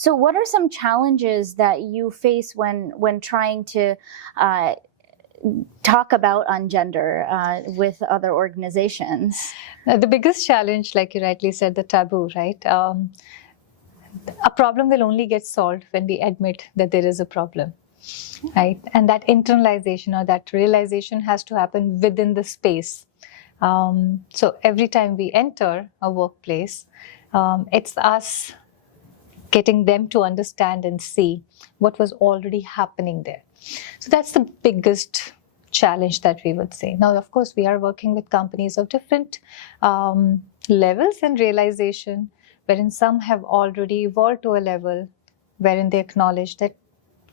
So what are some challenges that you face when trying to talk about on gender with other organizations? The biggest challenge, like you rightly said, the taboo, right? A problem will only get solved when we admit that there is a problem, right? And that internalization or that realization has to happen within the space. So every time we enter a workplace, it's us getting them to understand and see what was already happening there. So that's the biggest challenge that we would say. Now, of course, we are working with companies of different levels and realization, wherein some have already evolved to a level wherein they acknowledge that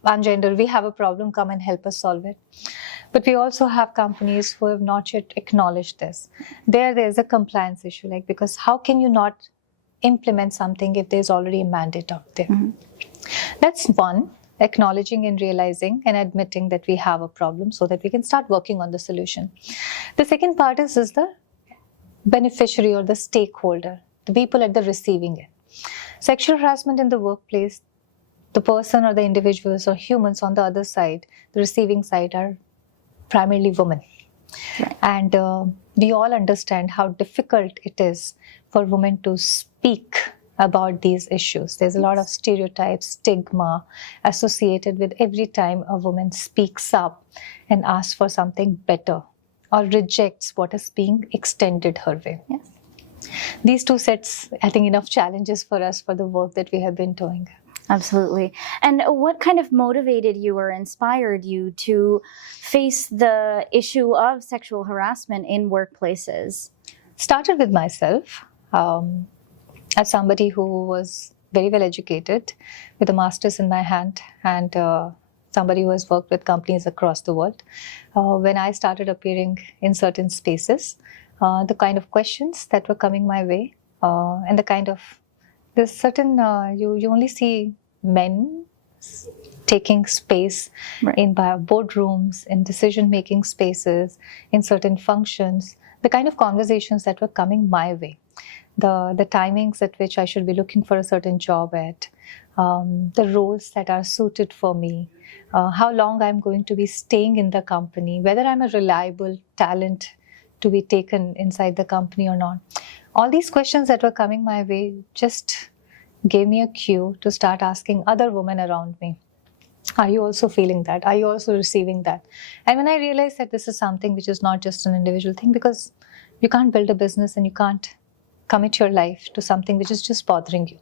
on gender, we have a problem, come and help us solve it. But we also have companies who have not yet acknowledged this. There's a compliance issue, like, because how can you not implement something if there's already a mandate out there? Mm-hmm. That's one, acknowledging and realizing and admitting that we have a problem so that we can start working on the solution. The second part is the beneficiary or the stakeholder, the people at the receiving end. Sexual harassment in the workplace, the person or the individuals or humans on the other side, the receiving side, are primarily women. Right. And we all understand how difficult it is for women to speak about these issues. There's a lot of stereotypes, stigma associated with every time a woman speaks up and asks for something better or rejects what is being extended her way. Yes. These two sets, I think, enough challenges for us for the work that we have been doing. Absolutely. And what kind of motivated you or inspired you to face the issue of sexual harassment in workplaces? Started with myself. As somebody who was very well educated, with a master's in my hand, and somebody who has worked with companies across the world, when I started appearing in certain spaces, the kind of questions that were coming my way, and the kind of, there's certain, you only see men taking space right. in boardrooms, in decision-making spaces, in certain functions, the kind of conversations that were coming my way. The timings at which I should be looking for a certain job at, the roles that are suited for me, how long I'm going to be staying in the company, whether I'm a reliable talent to be taken inside the company or not. All these questions that were coming my way just gave me a cue to start asking other women around me, are you also feeling that? Are you also receiving that? And when I realized that this is something which is not just an individual thing, because you can't build a business and you can't commit your life to something which is just bothering you.